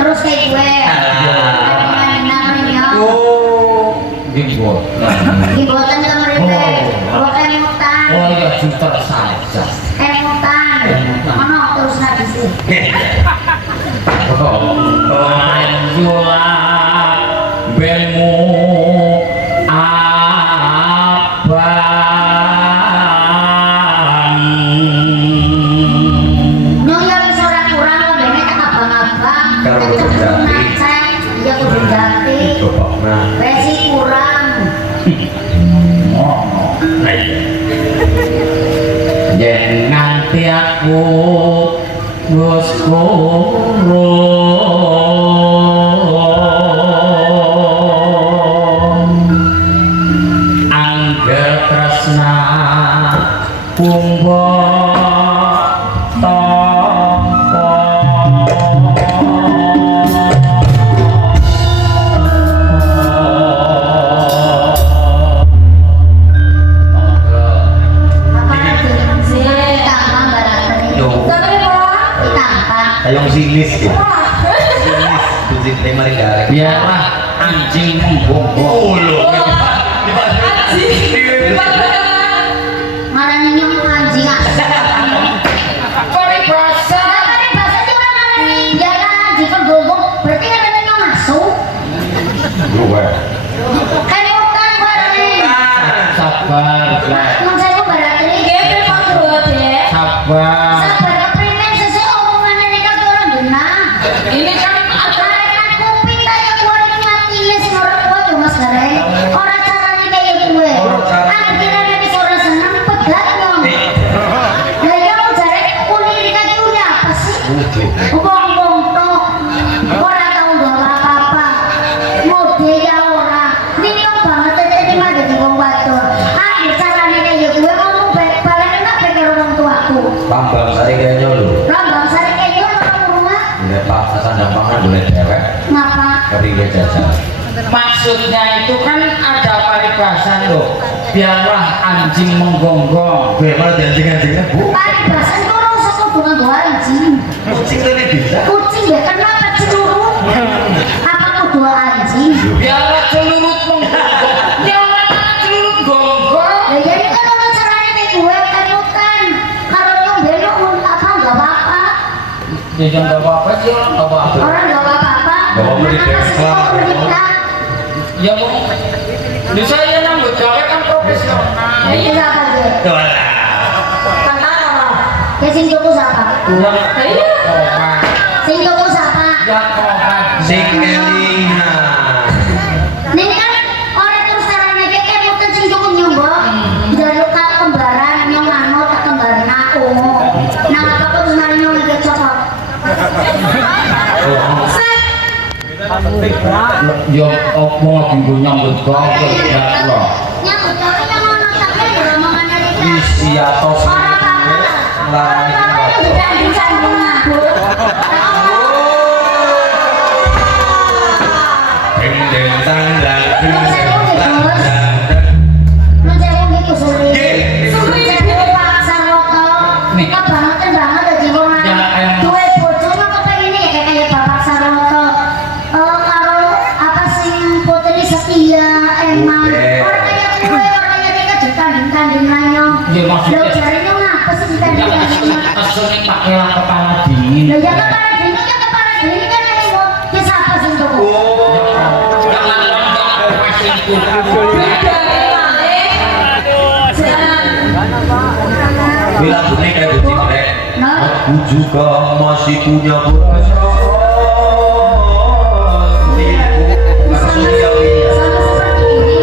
terus kayak gue gibotan ke mereka bukan mutan oh ya juter saja mutan mana terus lagi sih anjula belmu Besi kurang. Yen nganti aku wis anggap tresna kumbo Ayong silis ya. Silis kucing tema negara. Ya lah anjing bonggol. Malah nyong anjing. Kore bahasa. Kore bahasa juga malah ya lah anjing kan bonggol. Berarti kan nyong masuk. Gue. Kan bukan barang. Sabar. Nyong saya barang ini gede kok buat ya. Sabar. Ini kan acara kuping kayak kualitasnya tilis orang tua cuma sekarang orang caranya kayak gue akhirnya di sore senang pegat dong lah ya ujarnya kulit kayak gue apa sih ngomong toh orang tahu gak apa-apa mode ya orang ini banget ini mah jadi wong batur akhir caranya kayak gue ngomong balik kenapa ke orang tuaku Bambang sari kayaknya lu. Bambang sari kayaknya Boleh pak, asal dampangan boleh cewek. Kenapa? Kepingin jajal. Maksudnya itu kan ada paribasan loh. Biarlah anjing menggonggong. Gue malah anjing-anjingnya bu. Paribasan itu orang usah dengan dua anjing. Kucing tadi bisa. Kucing ya kenapa celurut? Apa kau dua anjing? Biarlah celurut menggonggong. Biarlah celurut gonggong. Ya jadi kan orang caranya kayak gue kan bukan. Kalau yang belok apa nggak apa-apa. Ya jangan nggak apa-apa sih orang nggak apa-apa. Orang nggak apa-apa. Bawa Kenapa Ya mau. Di saya nambut gawe kan profesional. Ya itu siapa gue? Kenapa? Ya sing tuku siapa? Kurang kopan. Sing tuku siapa? Ya kopan. Sing kelingan. Nih kan orang terus caranya kayak bukan sing tuku nyoba. Jaluk kau kembaran nyong anu tak kembaran aku. Nah apa kau terus nari nyong lagi cocok? Ya mau lagi nyambut gawe ya loh. Nyambut gawe yang ono sampe rombongan dari dia. Isi atau Orang apa itu tidak bisa mengaku. deng tandang. Menjadi gitu suri. Suri jadi Pak Sarwoto. Kebangetan banget ada jiwongan. Duwe bojo mah kepengen ya kayak Bapak Sarwoto. Karo apa sing putri setia emang. Orang kayak gue, orang kayak dia ditanding-tanding nanyong. Ya maksudnya. Lo jarinya ngapa sih ditanding-tanding? Kesunik pakailah kepala dingin. Lo ya kepala dingin kan ini mau kisah apa sih tuh? Bila bunyi kayak kucing rek. Nah, Aku juga masih punya perasaan. sama seperti ini.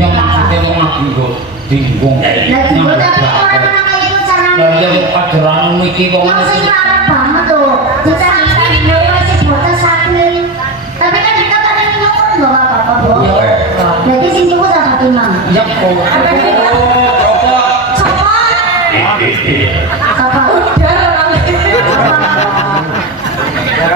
Yang maksudnya mau ngabung bingung. Lagi gue tapi orang menang itu cara Lah ya ajaran iki kok. yang sing larang banget tuh. Kita masih bocah sakit. Tapi kan kita kan ini nyukur nggak apa-apa, Bu. Jadi sing nyukur sama timang. Ya kok. Apa?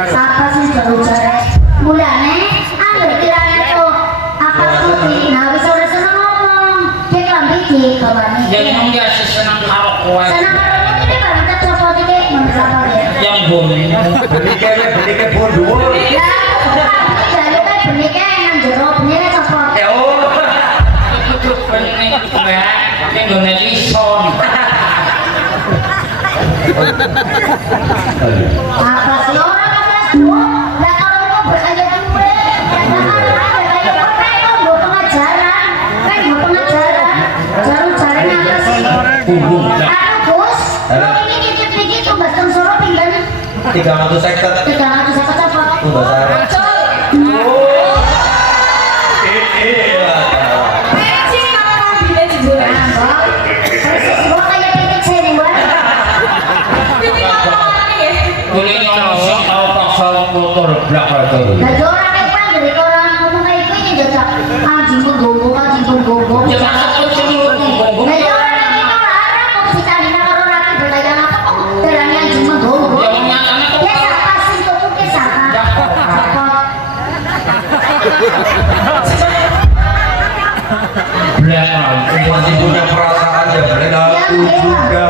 Siapa sih jauh-jauh? Mulane, ambil kiranya tuh apa tuh? Nah, bisa udah seneng ngomong. Dia kelambi di kawannya. Yang dia senang karo kowe. Seneng ngomong ini barang tak copot ini menurut apa dia? Yang bone. Beli ke bodoh. Ya, jalur kan beniknya yang jero, beniknya copot. Itu penting mbak. Ini gone lison. Apa sih orang kelas 2? Lah kalau mau berkaya gue, pengajaran, kan mau pengajaran, jarum-jaring apa sih? Burung. Gus, lo ini dikit-dikit tuh baston soro pindah 350. 300 apa? Tuh bahasa. Gua kayak titik sini gua. Boleh ngomong tau pasal motor belakang itu. Lah orang kayak pan dari orang ngomong kayak gini jajak anjing menggonggong. Ya masa kau cuma ngomong. Lah orang ini tuh larang kok si Tadina karo laki berdagang apa kok darahnya anjing menggonggong. Ya nyatane kok. Ya siapa sih tuh ke siapa? Belakang. Masih punya perasaan ya, Bren. Aku juga.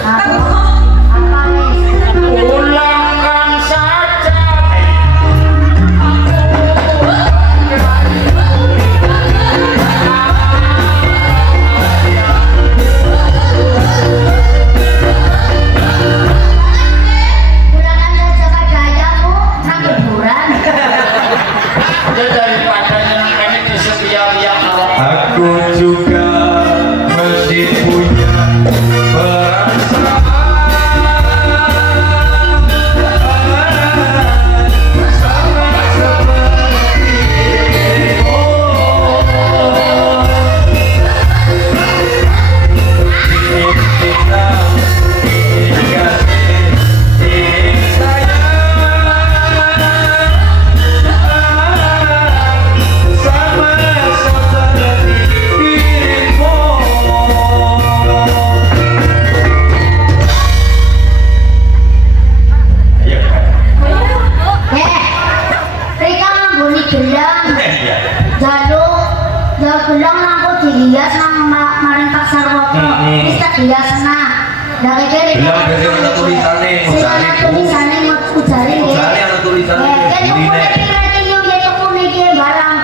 Apa nih? Ulangkan saja. Gunakan saja padayamu nang hiburan. Ya daripada nyenengane di setia-tia karo Aku juga masih punya perasaan sama seperti dirimu. Ingin kita, ingin kasih, ingin sayang sama seperti dirimu. Ayo, Rika nganggoni gelang. ya. Jaluk, ya gelang aku dihias nang maring pasar woto. Wis tak hiasna. Lah kene Bilang biasanya ada tulisannya, Sing ana tulisane ujare nggih. Ujare ana tulisane, Kene dirine. ukune pirate yo nggih tukune iki barang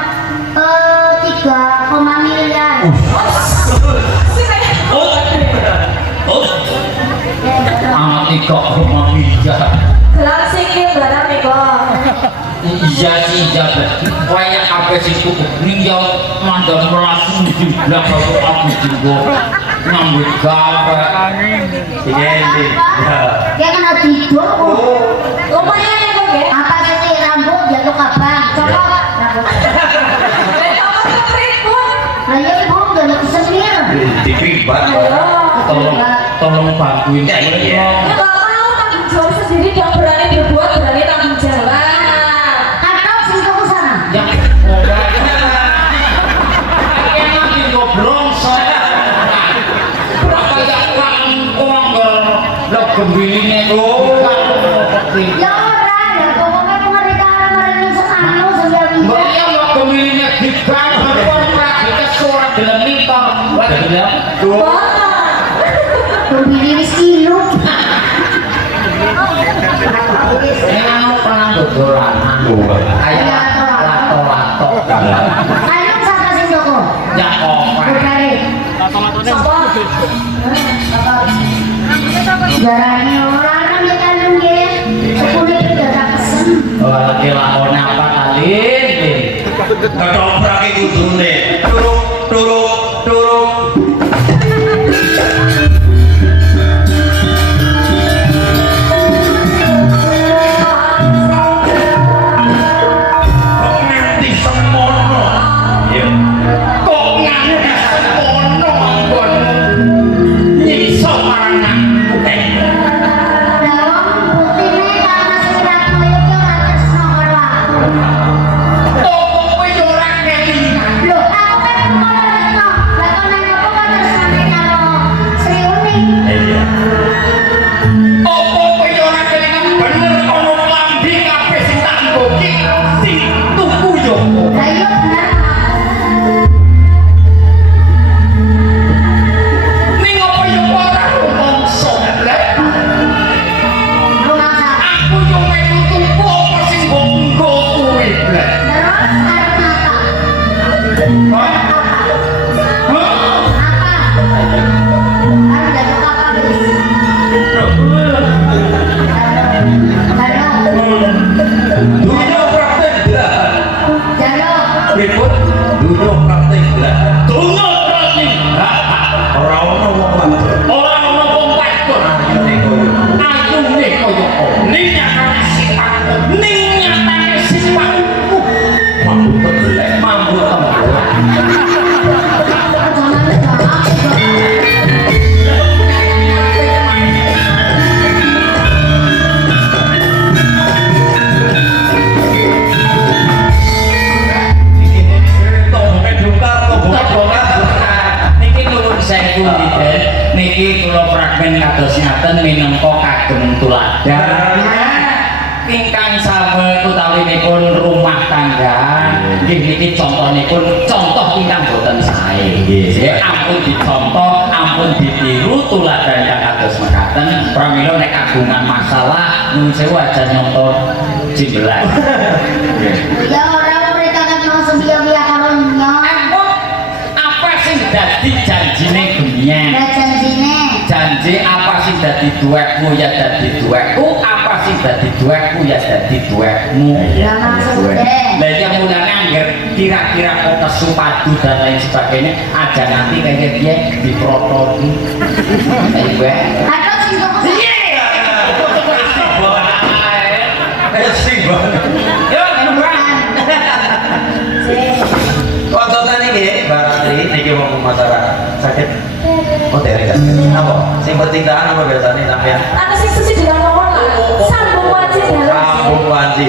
3, miliar. amat ikok rumah bija. Iya sih jaga. Kayak apa sih tuh? Ninjau mandor melasu di belakang aku juga ngambil gambar. Ini. Ya. Dia kan ada tidur. Oh. Apa sih rambut jaluk abang? Coba rambut. Lah ya ibu jaluk semir. Dikribat. Tolong bantuin Ya, saya. iya. Atau sing tuku sana. Ya, kayak nanti ngobrol saya. Apa ya kangkong lo gembilinya itu Ya ora, ya pokoknya pengadilan maring sekanu sambil Mbak iya lo gembilinya digang berpon lagi ke surat dalam limpah. Dalam tuh. Beli wis kilo. Ini kan penang dodolan. Ayo lato-lato. Ayo sapa sing toko? Ya apa? Budare. Jarane orang nang ya kalung nggih. Tukune beda tak pesen. Oh, lagi lakone apa kali? Ketoprak itu dune. Turuk. Kok nganti semono? Iya. Kok nganti semono? pundi Den? Niki kula fragmen kados ngaten minangka kagem tuladan. Ingkang same utawinipun rumah tangga nggih niki contonipun contoh ingkang boten sae. Nggih, ampun dicontoh, ampun ditiru tuladan yang kados mekaten. Pramila nek kagungan masalah nyuwun sewu aja nyonton jimbelan. Ya orang mereka kan mau sebiak-biak karunya. Apa sing dadi janjine Genian? Ada janjine. Janji apa sih dadi duwekmu ya dadi duwekku, apa sih dadi duwekku ya dadi duwekmu. Ya maksudnya. Lah ya mulane angger kira-kira kok kesupadu dan lain sebagainya aja nanti kayak dia diprototi. Ayo Atau sih kok Sing banget. yo kan Kontotan iki, Mbak Ratri, niki mau masalah sakit. Oh, derek kan. Apa? Sing penting tahan apa biasane sampean? Aku sih suci dengan ngomong lah. Sambung wajib dalam. Sambung wanci.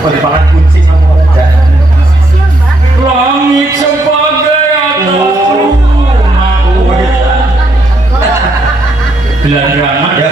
Oh, dipangan kucing sama aja. langit sebagai atas rumah. Gelandangan Ya.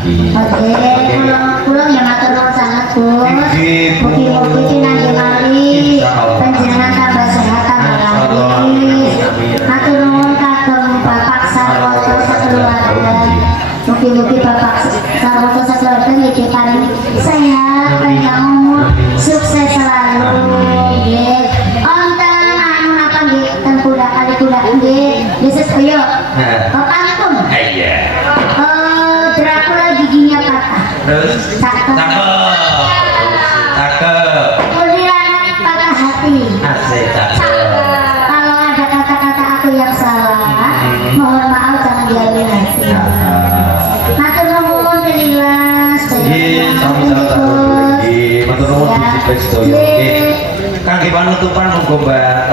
mugi-mugi. Oke, pulang ya matur nuwun sangat, Gus. Mugi-mugi pinanggih malih panjenengan tambah sehat tambah laris. Matur nuwun kagem Bapak Sarwoto sakeluarga. Mugi-mugi Bapak Sarwoto sakeluarga nggih paring sehat, panjang umur, sukses selalu. Nggih. Onten anu napa nggih ten kuda kali kuda nggih. Yesus koyo. Pantun. Iya. Dracula giginya patah. Terus Cakep. Cakep. Kuntilanak patah hati. Asik cakep. Kalau ada kata-kata aku yang salah, mohon maaf jangan diambil hati. Matur nuwun Kenilas. Nggih, sami-sami. Nggih, matur nuwun Gusti Presto. Nggih. Kangge panutupan monggo Mbak